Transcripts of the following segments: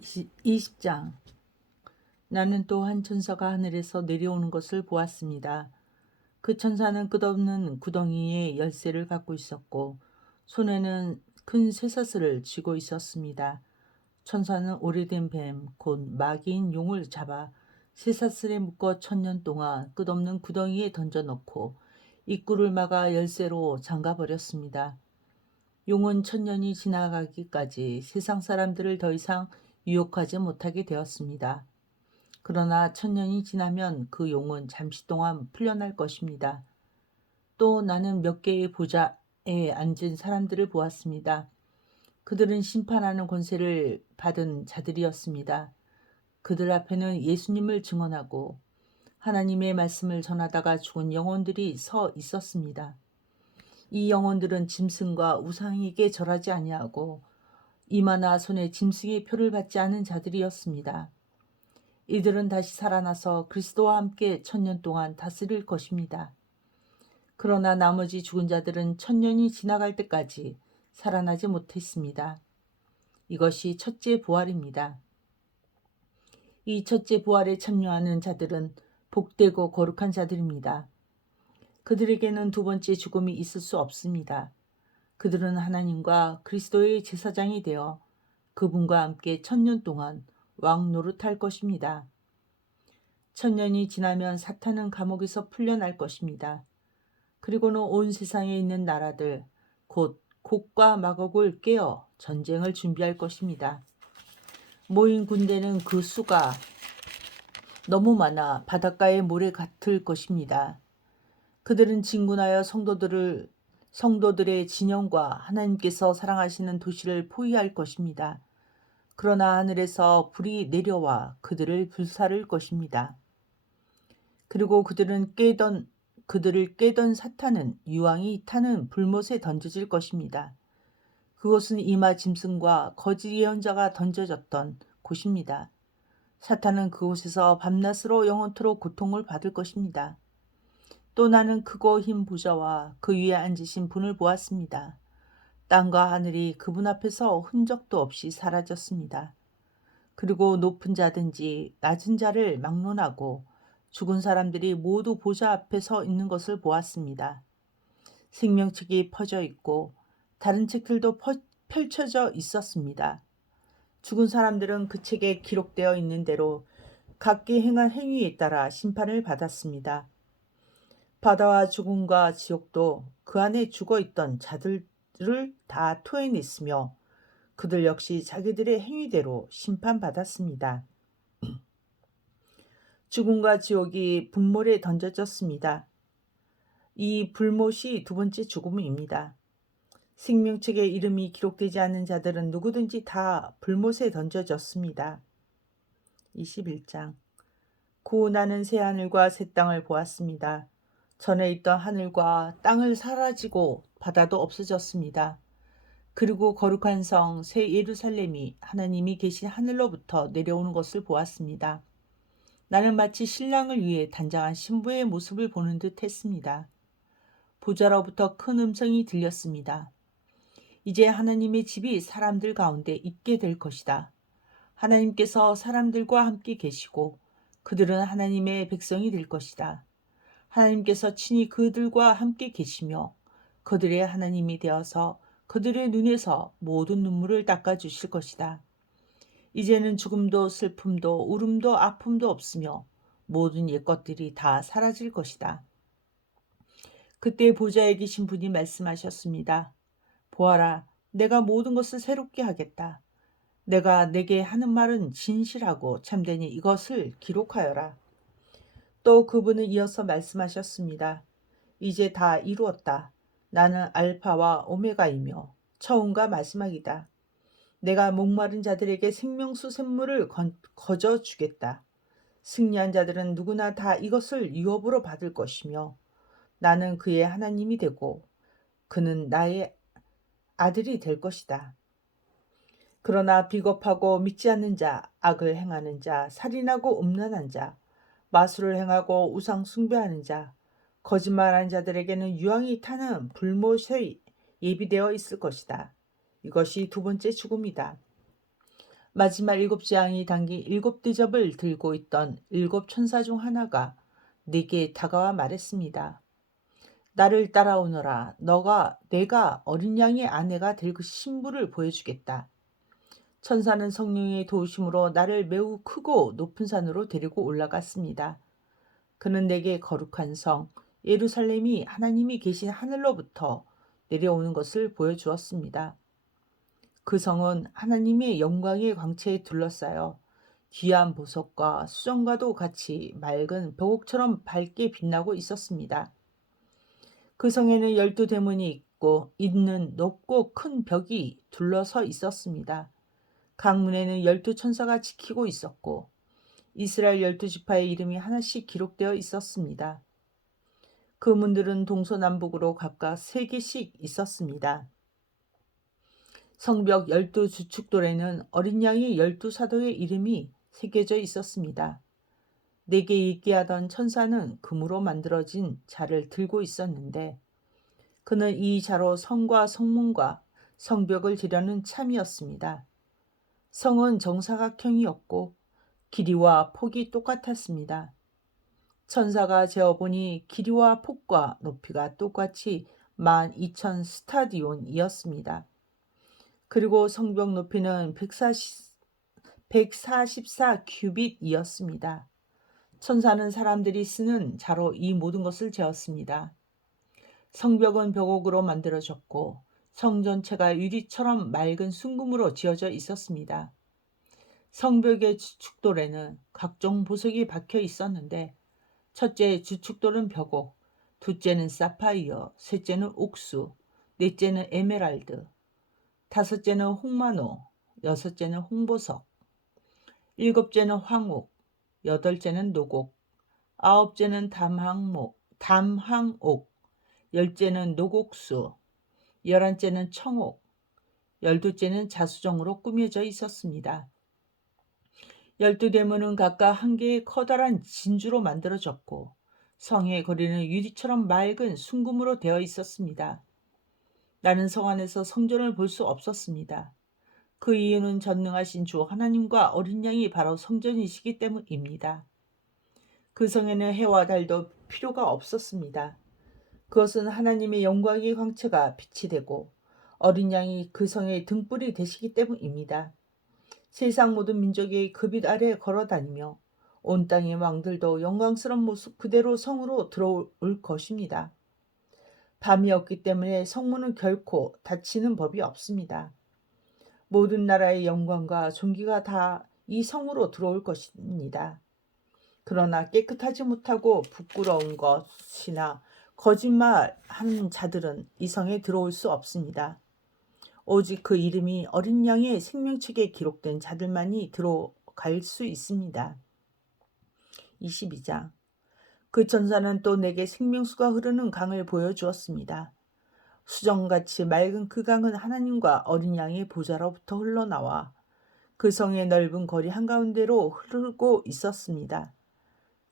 20장. 나는 또 한 천사가 하늘에서 내려오는 것을 보았습니다. 그 천사는 끝없는 구덩이에 열쇠를 갖고 있었고 손에는 큰 쇠사슬을 쥐고 있었습니다. 천사는 오래된 뱀, 곧 마귀인 용을 잡아 쇠사슬에 묶어 1000년 동안 끝없는 구덩이에 던져놓고 입구를 막아 열쇠로 잠가버렸습니다. 용은 1000년이 지나가기까지 세상 사람들을 더 이상 유혹하지 못하게 되었습니다. 그러나 1000년이 지나면 그 용은 잠시 동안 풀려날 것입니다. 또 나는 몇 개의 보좌에 앉은 사람들을 보았습니다. 그들은 심판하는 권세를 받은 자들이었습니다. 그들 앞에는 예수님을 증언하고 하나님의 말씀을 전하다가 죽은 영혼들이 서 있었습니다. 이 영혼들은 짐승과 우상에게 절하지 아니하고 이마나 손에 짐승의 표를 받지 않은 자들이었습니다. 이들은 다시 살아나서 그리스도와 함께 1000년 동안 다스릴 것입니다. 그러나 나머지 죽은 자들은 1000년이 지나갈 때까지 살아나지 못했습니다. 이것이 첫째 부활입니다. 이 첫째 부활에 참여하는 자들은 복되고 거룩한 자들입니다. 그들에게는 두 번째 죽음이 있을 수 없습니다. 그들은 하나님과 그리스도의 제사장이 되어 그분과 함께 1000년 동안 왕 노릇할 것입니다. 1000년이 지나면 사탄은 감옥에서 풀려날 것입니다. 그리고는 온 세상에 있는 나라들, 곧 곡과 마곡을 깨어 전쟁을 준비할 것입니다. 모인 군대는 그 수가 너무 많아 바닷가의 모래 같을 것입니다. 그들은 진군하여 성도들의 진영과 하나님께서 사랑하시는 도시를 포위할 것입니다. 그러나 하늘에서 불이 내려와 그들을 불사를 것입니다. 그리고 그들을 깨던 사탄은 유황이 타는 불못에 던져질 것입니다. 그곳은 이마 짐승과 거짓 예언자가 던져졌던 곳입니다. 사탄은 그곳에서 밤낮으로 영원토록 고통을 받을 것입니다. 또 나는 크고 흰 보좌와 그 위에 앉으신 분을 보았습니다. 땅과 하늘이 그분 앞에서 흔적도 없이 사라졌습니다. 그리고 높은 자든지 낮은 자를 막론하고 죽은 사람들이 모두 보좌 앞에 서 있는 것을 보았습니다. 생명책이 퍼져 있고 다른 책들도 펼쳐져 있었습니다. 죽은 사람들은 그 책에 기록되어 있는 대로 각기 행한 행위에 따라 심판을 받았습니다. 바다와 죽음과 지옥도 그 안에 죽어있던 자들을 다 토해냈으며 그들 역시 자기들의 행위대로 심판받았습니다. 죽음과 지옥이 분몰에 던져졌습니다. 이 불못이 두 번째 죽음입니다. 생명책에 이름이 기록되지 않은 자들은 누구든지 다 불못에 던져졌습니다. 21장. 고 나는 새 하늘과 새 땅을 보았습니다. 전에 있던 하늘과 땅을 사라지고 바다도 없어졌습니다. 그리고 거룩한 성 새 예루살렘이 하나님이 계신 하늘로부터 내려오는 것을 보았습니다. 나는 마치 신랑을 위해 단장한 신부의 모습을 보는 듯 했습니다. 보좌로부터 큰 음성이 들렸습니다. 이제 하나님의 집이 사람들 가운데 있게 될 것이다. 하나님께서 사람들과 함께 계시고 그들은 하나님의 백성이 될 것이다. 하나님께서 친히 그들과 함께 계시며 그들의 하나님이 되어서 그들의 눈에서 모든 눈물을 닦아주실 것이다. 이제는 죽음도 슬픔도 울음도 아픔도 없으며 모든 옛것들이 다 사라질 것이다. 그때 보좌에 계신 분이 말씀하셨습니다. 보아라, 내가 모든 것을 새롭게 하겠다. 내가 내게 하는 말은 진실하고 참되니 이것을 기록하여라. 또 그분은 이어서 말씀하셨습니다. 이제 다 이루었다. 나는 알파와 오메가이며 처음과 마지막이다. 내가 목마른 자들에게 생명수 샘물을 거저 주겠다. 승리한 자들은 누구나 다 이것을 유업으로 받을 것이며 나는 그의 하나님이 되고 그는 나의 아들이 될 것이다. 그러나 비겁하고 믿지 않는 자, 악을 행하는 자, 살인하고 음란한 자, 마술을 행하고 우상 숭배하는 자, 거짓말하는 자들에게는 유황이 타는 불못이 예비되어 있을 것이다. 이것이 두 번째 죽음이다. 마지막 일곱 재앙이 담긴 일곱 대접을 들고 있던 일곱 천사 중 하나가 내게 다가와 말했습니다. 나를 따라오너라. 내가 어린 양의 아내가 될 그 신부를 보여주겠다. 천사는 성령의 도우심으로 나를 매우 크고 높은 산으로 데리고 올라갔습니다. 그는 내게 거룩한 성, 예루살렘이 하나님이 계신 하늘로부터 내려오는 것을 보여주었습니다. 그 성은 하나님의 영광의 광채에 둘러싸여 귀한 보석과 수정과도 같이 맑은 벽옥처럼 밝게 빛나고 있었습니다. 그 성에는 12대문이 있고 있는 높고 큰 벽이 둘러서 있었습니다. 각 문에는 12천사가 지키고 있었고 이스라엘 12지파의 이름이 하나씩 기록되어 있었습니다. 그 문들은 동서남북으로 각각 3개씩 있었습니다. 성벽 12주축돌에는 어린 양의 12사도의 이름이 새겨져 있었습니다. 내게 있게 하던 천사는 금으로 만들어진 자를 들고 있었는데 그는 이 자로 성과 성문과 성벽을 지려는 참이었습니다. 성은 정사각형이었고 길이와 폭이 똑같았습니다. 천사가 재어보니 길이와 폭과 높이가 똑같이 12,000 스타디온이었습니다. 그리고 성벽 높이는 144 큐빗이었습니다. 천사는 사람들이 쓰는 자로 이 모든 것을 재었습니다. 성벽은 벽옥으로 만들어졌고 성 전체가 유리처럼 맑은 순금으로 지어져 있었습니다. 성벽의 주축돌에는 각종 보석이 박혀 있었는데 첫째 주축돌은 벽옥, 둘째는 사파이어, 셋째는 옥수, 넷째는 에메랄드, 다섯째는 홍마노, 여섯째는 홍보석, 일곱째는 황옥, 여덟째는 노곡, 아홉째는 담항옥, 열째는 노곡수, 11째는 청옥, 12째는 자수정으로 꾸며져 있었습니다. 12대문은 각각 한 개의 커다란 진주로 만들어졌고 성의 거리는 유리처럼 맑은 순금으로 되어 있었습니다. 나는 성 안에서 성전을 볼 수 없었습니다. 그 이유는 전능하신 주 하나님과 어린 양이 바로 성전이시기 때문입니다. 그 성에는 해와 달도 필요가 없었습니다. 그것은 하나님의 영광의 광채가 빛이 되고 어린 양이 그 성의 등불이 되시기 때문입니다. 세상 모든 민족이 그 빛 아래 걸어다니며 온 땅의 왕들도 영광스러운 모습 그대로 성으로 들어올 것입니다. 밤이 없기 때문에 성문은 결코 닫히는 법이 없습니다. 모든 나라의 영광과 존귀가 다 이 성으로 들어올 것입니다. 그러나 깨끗하지 못하고 부끄러운 것이나 거짓말하는 자들은 이 성에 들어올 수 없습니다. 오직 그 이름이 어린 양의 생명책에 기록된 자들만이 들어갈 수 있습니다. 22장. 그 천사는 또 내게 생명수가 흐르는 강을 보여주었습니다. 수정같이 맑은 그 강은 하나님과 어린 양의 보좌로부터 흘러나와 그 성의 넓은 거리 한가운데로 흐르고 있었습니다.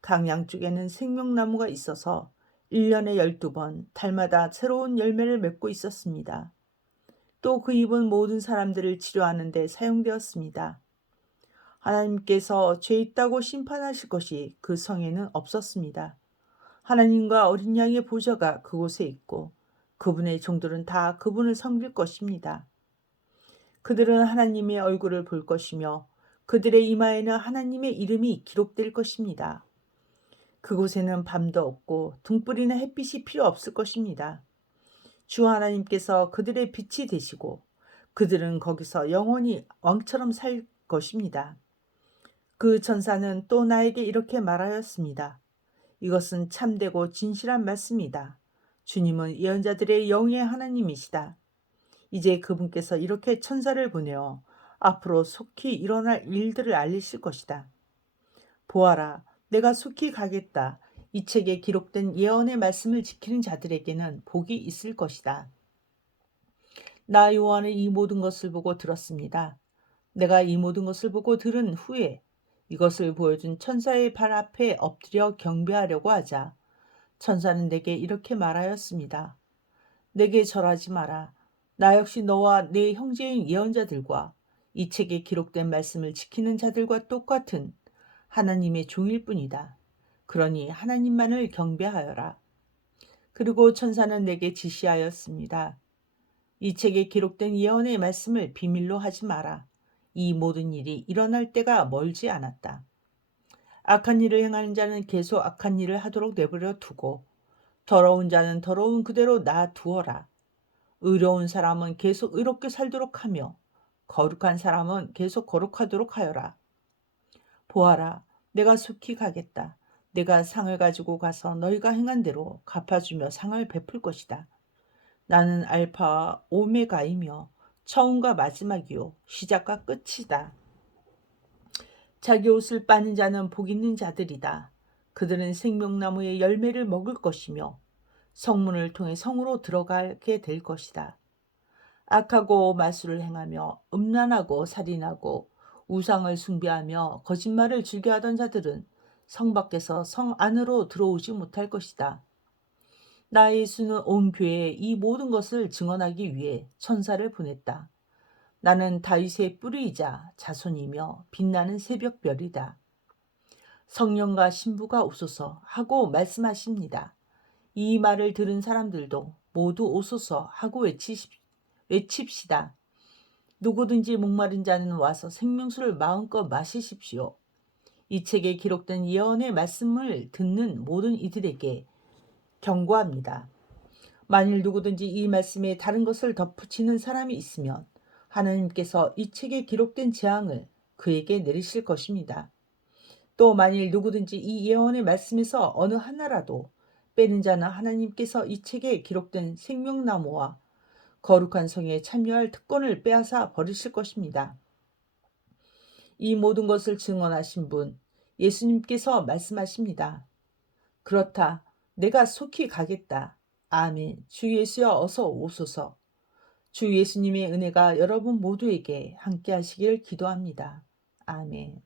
강 양쪽에는 생명나무가 있어서 1년에 12번 달마다 새로운 열매를 맺고 있었습니다. 또 그 잎은 모든 사람들을 치료하는 데 사용되었습니다. 하나님께서 죄 있다고 심판하실 것이 그 성에는 없었습니다. 하나님과 어린 양의 보좌가 그곳에 있고 그분의 종들은 다 그분을 섬길 것입니다. 그들은 하나님의 얼굴을 볼 것이며 그들의 이마에는 하나님의 이름이 기록될 것입니다. 그곳에는 밤도 없고 등불이나 햇빛이 필요 없을 것입니다. 주 하나님께서 그들의 빛이 되시고 그들은 거기서 영원히 왕처럼 살 것입니다. 그 천사는 또 나에게 이렇게 말하였습니다. 이것은 참되고 진실한 말씀이다. 주님은 예언자들의 영의 하나님이시다. 이제 그분께서 이렇게 천사를 보내어 앞으로 속히 일어날 일들을 알리실 것이다. 보아라, 내가 속히 가겠다. 이 책에 기록된 예언의 말씀을 지키는 자들에게는 복이 있을 것이다. 나 요한은 이 모든 것을 보고 들었습니다. 내가 이 모든 것을 보고 들은 후에 이것을 보여준 천사의 발 앞에 엎드려 경배하려고 하자 천사는 내게 이렇게 말하였습니다. 내게 절하지 마라. 나 역시 너와 내 형제인 예언자들과 이 책에 기록된 말씀을 지키는 자들과 똑같은 하나님의 종일 뿐이다. 그러니 하나님만을 경배하여라. 그리고 천사는 내게 지시하였습니다. 이 책에 기록된 예언의 말씀을 비밀로 하지 마라. 이 모든 일이 일어날 때가 멀지 않았다. 악한 일을 행하는 자는 계속 악한 일을 하도록 내버려 두고 더러운 자는 더러운 그대로 놔두어라. 의로운 사람은 계속 의롭게 살도록 하며 거룩한 사람은 계속 거룩하도록 하여라. 보아라, 내가 속히 가겠다. 내가 상을 가지고 가서 너희가 행한 대로 갚아주며 상을 베풀 것이다. 나는 알파와 오메가이며 처음과 마지막이요 시작과 끝이다. 자기 옷을 빠는 자는 복 있는 자들이다. 그들은 생명나무의 열매를 먹을 것이며 성문을 통해 성으로 들어가게 될 것이다. 악하고 마술을 행하며 음란하고 살인하고 우상을 숭배하며 거짓말을 즐겨하던 자들은 성 밖에서 성 안으로 들어오지 못할 것이다. 나 예수는 온 교회에 이 모든 것을 증언하기 위해 천사를 보냈다. 나는 다윗의 뿌리이자 자손이며 빛나는 새벽별이다. 성령과 신부가 오소서 하고 말씀하십니다. 이 말을 들은 사람들도 모두 오소서 하고 외칩시다. 누구든지 목마른 자는 와서 생명수를 마음껏 마시십시오. 이 책에 기록된 예언의 말씀을 듣는 모든 이들에게 경고합니다. 만일 누구든지 이 말씀에 다른 것을 덧붙이는 사람이 있으면 하나님께서 이 책에 기록된 재앙을 그에게 내리실 것입니다. 또 만일 누구든지 이 예언의 말씀에서 어느 하나라도 빼는 자는 하나님께서 이 책에 기록된 생명나무와 거룩한 성에 참여할 특권을 빼앗아 버리실 것입니다. 이 모든 것을 증언하신 분 예수님께서 말씀하십니다. 그렇다. 내가 속히 가겠다. 아멘. 주 예수여 어서 오소서. 주 예수님의 은혜가 여러분 모두에게 함께 하시길 기도합니다. 아멘.